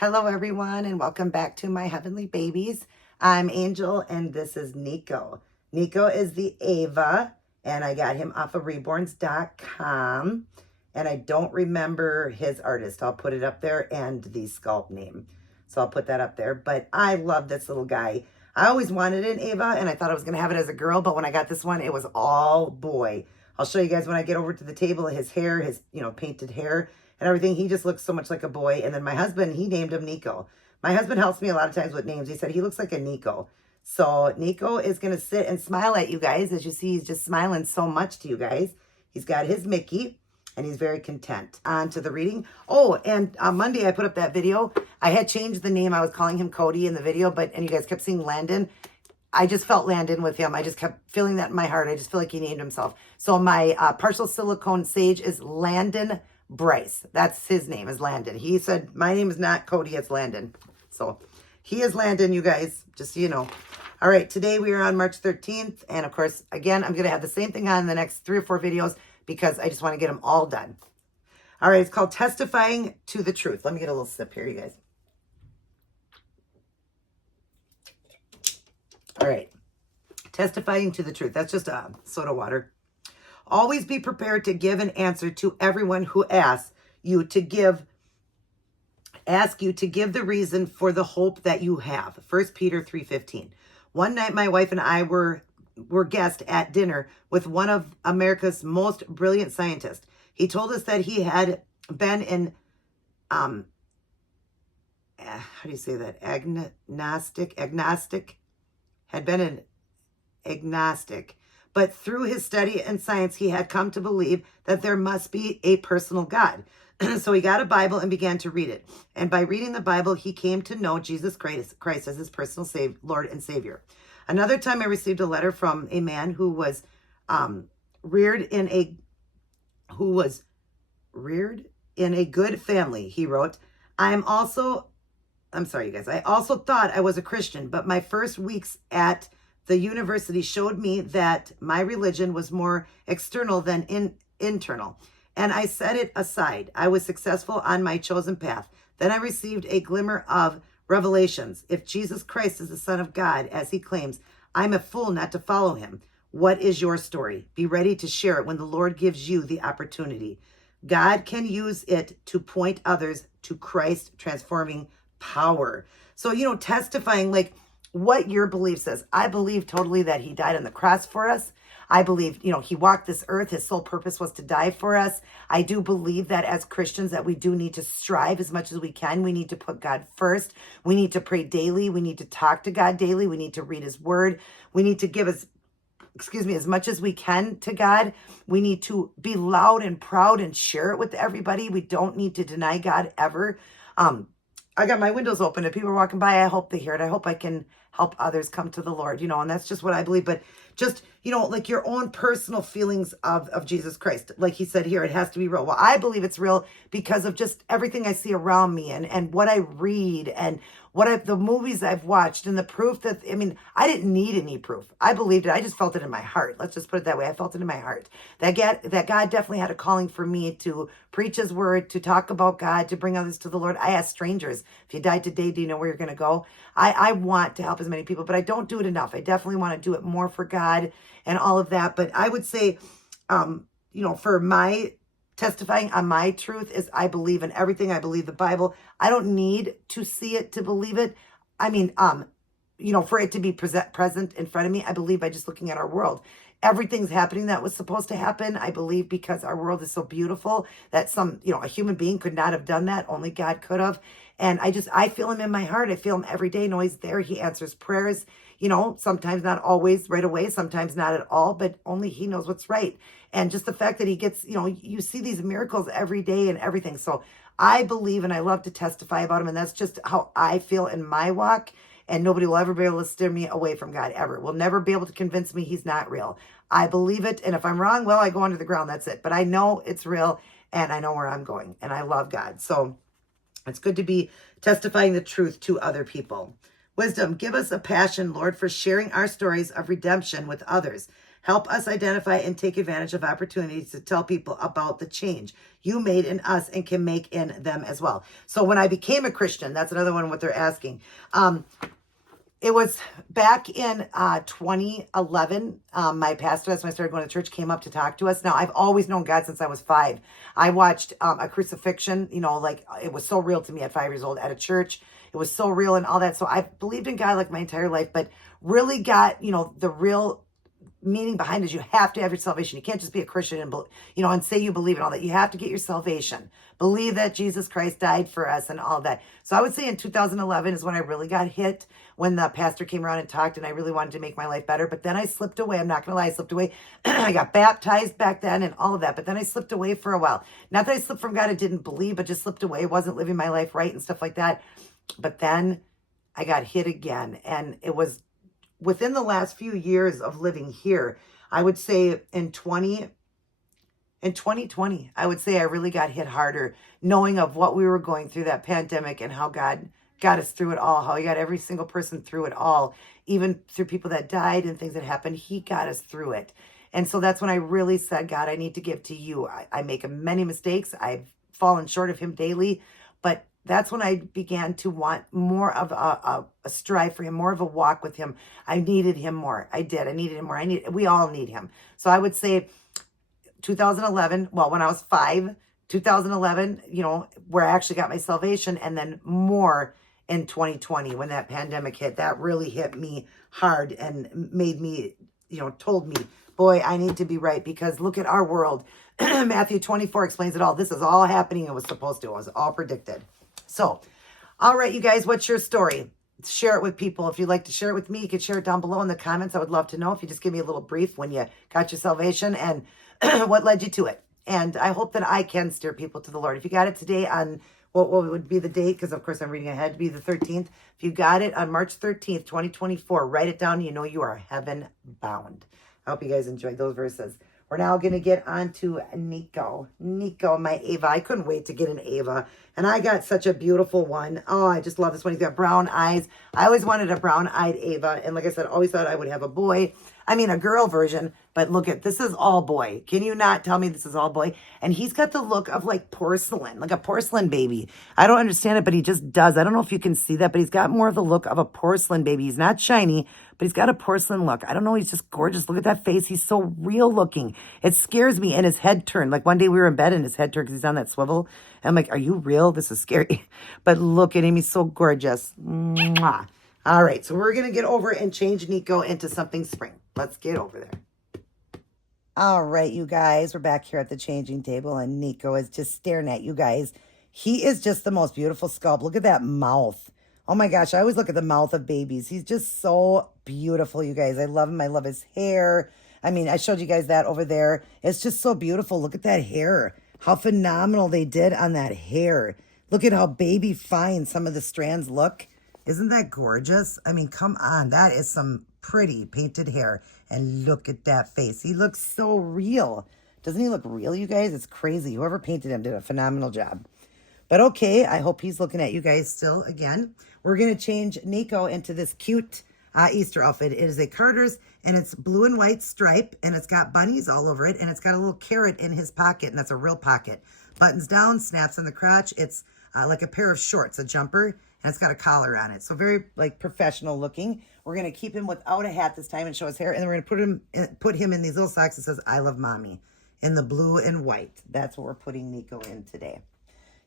Hello, everyone, and welcome back to my heavenly babies. I'm Angel, and this is Niko. Niko is the Ava, and I got him off of reborns.com, and I don't remember his artist. I'll put it up there and the sculpt name. So I'll put that up there, but I love this little guy. I always wanted an Ava, and I thought I was going to have it as a girl, but when I got this one, it was all boy. I'll show you guys when I get over to the table, his hair, his, painted hair, and everything. He just looks so much like a boy. And then my husband, he named him Niko. My husband helps me a lot of times with names. He said he looks like a Niko. So Niko is going to sit and smile at you guys. As you see, he's just smiling so much to you guys. He's got his Mickey, and he's very content. On to the reading. Oh, and on Monday, I put up that video. I had changed the name. I was calling him Cody in the video, and you guys kept seeing Landon. I just felt Landon with him. I just kept feeling that in my heart. I just feel like he named himself. So my partial silicone sage is Landon Bryce. That's his name, is Landon. He said, my name is not Cody, it's Landon. So he is Landon, you guys, just so you know. All right, today we are on March 13th. And of course, again, I'm going to have the same thing on in the next 3 or 4 videos because I just want to get them all done. All right, it's called Testifying to the Truth. Let me get a little sip here, you guys. All right, testifying to the truth. That's just soda water. Always be prepared to give an answer to everyone who ask you to give the reason for the hope that you have. 1 Peter 3:15. One night, my wife and I were guests at dinner with one of America's most brilliant scientists. He told us that he had been in how do you say that? Agnostic. Had been an agnostic, but through his study and science, he had come to believe that there must be a personal God. So he got a Bible and began to read it. And by reading the Bible, he came to know Jesus Christ as his personal Lord and Savior. Another time I received a letter from a man who was reared in a good family. He wrote, I'm sorry, you guys. I also thought I was a Christian, but my first weeks at the university showed me that my religion was more external than internal. And I set it aside. I was successful on my chosen path. Then I received a glimmer of revelations. If Jesus Christ is the Son of God, as he claims, I'm a fool not to follow him. What is your story? Be ready to share it when the Lord gives you the opportunity. God can use it to point others to Christ transforming power. So, testifying like what your belief says. I believe totally that he died on the cross for us. I believe, he walked this earth. His sole purpose was to die for us. I do believe that as Christians that we do need to strive as much as we can. We need to put God first. We need to pray daily. We need to talk to God daily. We need to read his word. We need to give as much as we can to God. We need to be loud and proud and share it with everybody. We don't need to deny God ever. I got my windows open and people are walking by. I hope they hear it. I hope I can help others come to the Lord, and that's just what I believe. But just, like your own personal feelings of Jesus Christ. Like he said here, it has to be real. Well, I believe it's real because of just everything I see around me and what I read and the movies I've watched and the proof that, I didn't need any proof. I believed it. I just felt it in my heart. Let's just put it that way. I felt it in my heart. That God definitely had a calling for me to preach his word, to talk about God, to bring others to the Lord. I ask strangers, if you died today, do you know where you're going to go? I want to help as many people, but I don't do it enough. I definitely want to do it more for God and all of that. But I would say, for my testifying on my truth is I believe in everything. I believe the Bible. I don't need to see it to believe it. For it to be present in front of me, I believe by just looking at our world. Everything's happening that was supposed to happen. I believe because our world is so beautiful that a human being could not have done that. Only God could have. And I feel him in my heart. I feel him every day. I know he's there. He answers prayers, sometimes not always right away, sometimes not at all, but only he knows what's right. And just the fact that he gets, you see these miracles every day and everything. So I believe and I love to testify about him. And that's just how I feel in my walk. And nobody will ever be able to steer me away from God, ever. Will never be able to convince me he's not real. I believe it. And if I'm wrong, well, I go under the ground. That's it. But I know it's real and I know where I'm going. And I love God. So it's good to be testifying the truth to other people. Wisdom, give us a passion, Lord, for sharing our stories of redemption with others. Help us identify and take advantage of opportunities to tell people about the change you made in us and can make in them as well. So when I became a Christian, that's another one what they're asking. It was back in 2011. My pastor, that's when I started going to church, came up to talk to us. Now, I've always known God since I was 5. I watched a crucifixion, like it was so real to me at 5 years old at a church. It was so real and all that. So I've believed in God like my entire life, but really got, the real meaning behind it is you have to have your salvation. You can't just be a Christian and say you believe in all that. You have to get your salvation. Believe that Jesus Christ died for us and all that. So I would say in 2011 is when I really got hit, when the pastor came around and talked, and I really wanted to make my life better. But then I slipped away. I'm not going to lie, I slipped away. I got baptized back then and all of that. But then I slipped away for a while. Not that I slipped from God and didn't believe, but just slipped away. Wasn't living my life right and stuff like that. But then I got hit again. And it was within the last few years of living here. I would say in 2020, I would say I really got hit harder, knowing of what we were going through, that pandemic, and how God got us through it all, how he got every single person through it all, even through people that died and things that happened. He got us through it. And so that's when I really said, God, I need to give to you. I make many mistakes. I've fallen short of him daily, but that's when I began to want more of a strive for him, more of a walk with him. I needed him more. I did. I needed him more. We all need him. So I would say 2011, when I was 5, 2011, where I actually got my salvation, and then more in 2020 when that pandemic hit. That really hit me hard and made me, told me, boy, I need to be right, because look at our world. Matthew 24 explains it all. This is all happening. It was supposed to. It was all predicted. So, all right, you guys, what's your story? Share it with people. If you'd like to share it with me, you can share it down below in the comments. I would love to know if you just give me a little brief when you got your salvation and what led you to it. And I hope that I can steer people to the Lord. If you got it today on what would be the date, because of course I'm reading ahead, to be the 13th. If you got it on March 13th, 2024, write it down. You are heaven bound. I hope you guys enjoyed those verses. We're now going to get on to Niko. Niko, my Ava. I couldn't wait to get an Ava. And I got such a beautiful one. Oh, I just love this one. He's got brown eyes. I always wanted a brown-eyed Ava. And like I said, always thought I would have a girl version. But look at, this is all boy. Can you not tell me this is all boy? And he's got the look of like porcelain, like a porcelain baby. I don't understand it, but he just does. I don't know if you can see that, but he's got more of the look of a porcelain baby. He's not shiny, but he's got a porcelain look. I don't know. He's just gorgeous. Look at that face. He's so real looking. It scares me. And his head turned. Like one day we were in bed and his head turned because he's on that swivel. And I'm like, are you real? This is scary. But look at him. He's so gorgeous. Mwah. All right. So we're going to get over and change Niko into something spring. Let's get over there. All right, you guys, we're back here at the changing table, and Niko is just staring at you guys. He is just the most beautiful sculpt. Look at that mouth. Oh my gosh, I always look at the mouth of babies. He's just so beautiful, you guys. I love him. I love his hair. I mean, I showed you guys that over there. It's just so beautiful. Look at that hair. How phenomenal they did on that hair. Look at how baby fine some of the strands look. Isn't that gorgeous? I mean, come on. That is some pretty painted hair. And look at that face. He looks so real. Doesn't he look real, you guys? It's crazy. Whoever painted him did a phenomenal job. But okay, I hope he's looking at you guys still again. We're going to change Niko into this cute Easter outfit. It is a Carter's, and it's blue and white stripe, and it's got bunnies all over it, and it's got a little carrot in his pocket, and that's a real pocket. Buttons down, snaps in the crotch. It's like a pair of shorts, a jumper, and it's got a collar on it. So very like professional looking. We're going to keep him without a hat this time and show his hair. And then we're going to put him in these little socks that says, I love mommy, in the blue and white. That's what we're putting Niko in today.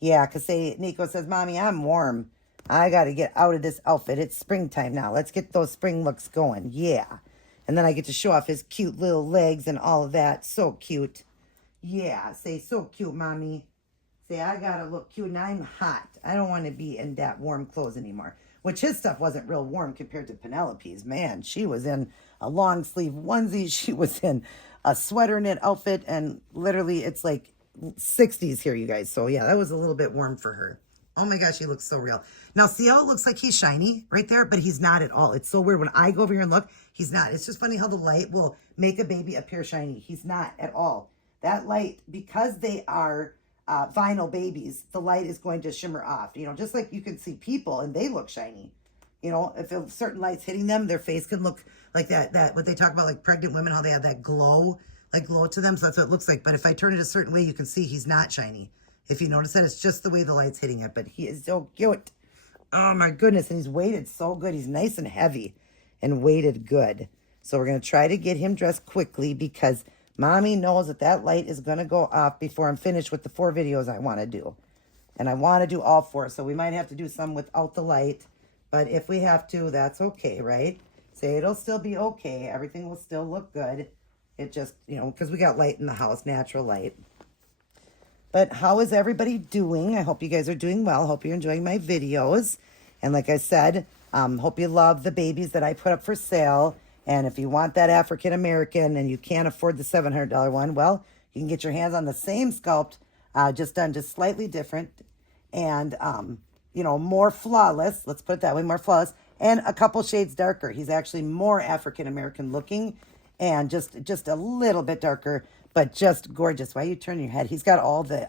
Yeah, because Niko says, Mommy, I'm warm. I got to get out of this outfit. It's springtime now. Let's get those spring looks going. Yeah. And then I get to show off his cute little legs and all of that. So cute. Yeah. Say, so cute, Mommy. Say, I got to look cute and I'm hot. I don't want to be in that warm clothes anymore. Which his stuff wasn't real warm compared to Penelope's. Man, she was in a long sleeve onesie. She was in a sweater knit outfit. And literally, it's like 60s here, you guys. So, yeah, that was a little bit warm for her. Oh, my gosh, he looks so real. Now, see how it looks like he's shiny right there? But he's not at all. It's so weird. When I go over here and look, he's not. It's just funny how the light will make a baby appear shiny. He's not at all. That light, because they are vinyl babies, the light is going to shimmer off. Just like you can see people and they look shiny. You know, if a certain light's hitting them, their face can look like that what they talk about, like pregnant women, how they have that glow, like glow to them. So that's what it looks like. But if I turn it a certain way, you can see he's not shiny. If you notice that, it's just the way the light's hitting it. But he is so cute. Oh my goodness. And he's weighted so good. He's nice and heavy and weighted good. So we're going to try to get him dressed quickly because Mommy knows that that light is going to go off before I'm finished with the 4 videos I want to do. And I want to do all 4. So we might have to do some without the light. But if we have to, that's okay, right? Say it'll still be okay. Everything will still look good. It just, you know, because we got light in the house, natural light. But how is everybody doing? I hope you guys are doing well. Hope you're enjoying my videos. And like I said, hope you love the babies that I put up for sale. And if you want that African American and you can't afford the $700 one, well, you can get your hands on the same sculpt, just done just slightly different. And, you know, more flawless. Let's put it that way, more flawless. And a couple shades darker. He's actually more African American looking and just a little bit darker, but just gorgeous. Why are you turning your head? He's got all the,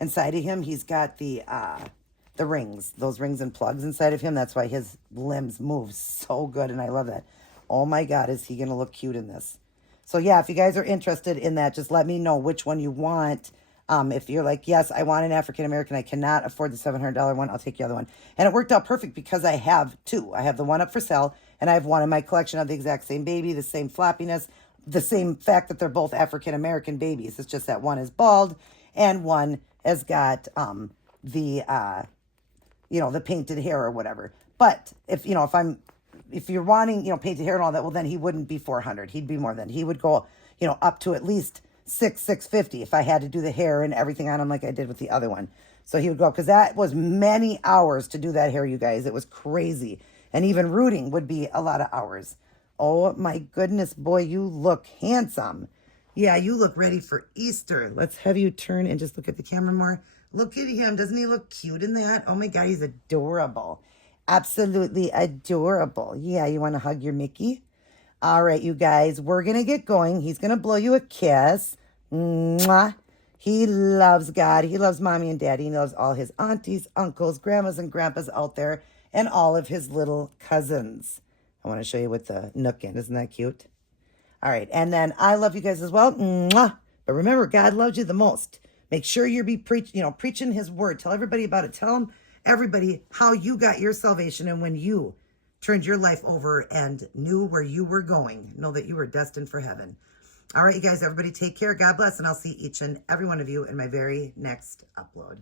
inside of him, he's got the rings, those rings and plugs inside of him. That's why his limbs move so good. And I love that. Oh my God, is he going to look cute in this? So yeah, if you guys are interested in that, just let me know which one you want. If you're like, yes, I want an African American, I cannot afford the $700 one, I'll take the other one. And it worked out perfect because I have 2. I have the one up for sale, and I have one in my collection of the exact same baby, the same floppiness, the same fact that they're both African American babies. It's just that one is bald and one has got the the painted hair or whatever. But if you're wanting, painted hair and all that, well, then he wouldn't be 400. He'd be more than, he would go, up to at least $650 if I had to do the hair and everything on him like I did with the other one. So he would go, because that was many hours to do that hair, you guys. It was crazy. And even rooting would be a lot of hours. Oh my goodness, boy, you look handsome. Yeah, you look ready for Easter. Let's have you turn and just look at the camera more. Look at him. Doesn't he look cute in that? Oh my God, he's adorable. Absolutely adorable. Yeah, you want to hug your Mickey? All right, you guys, we're going to get going. He's going to blow you a kiss. Mwah. He loves God. He loves Mommy and Daddy. He loves all his aunties, uncles, grandmas, and grandpas out there, and all of his little cousins. I want to show you with the nook in. Isn't that cute? All right, and then I love you guys as well. Mwah. But remember, God loves you the most. Make sure you're preaching his word. Tell everybody about it. Tell them, everybody, how you got your salvation and when you turned your life over and knew where you were going. Know that you were destined for heaven. All right, you guys, everybody take care. God bless, and I'll see each and every one of you in my very next upload.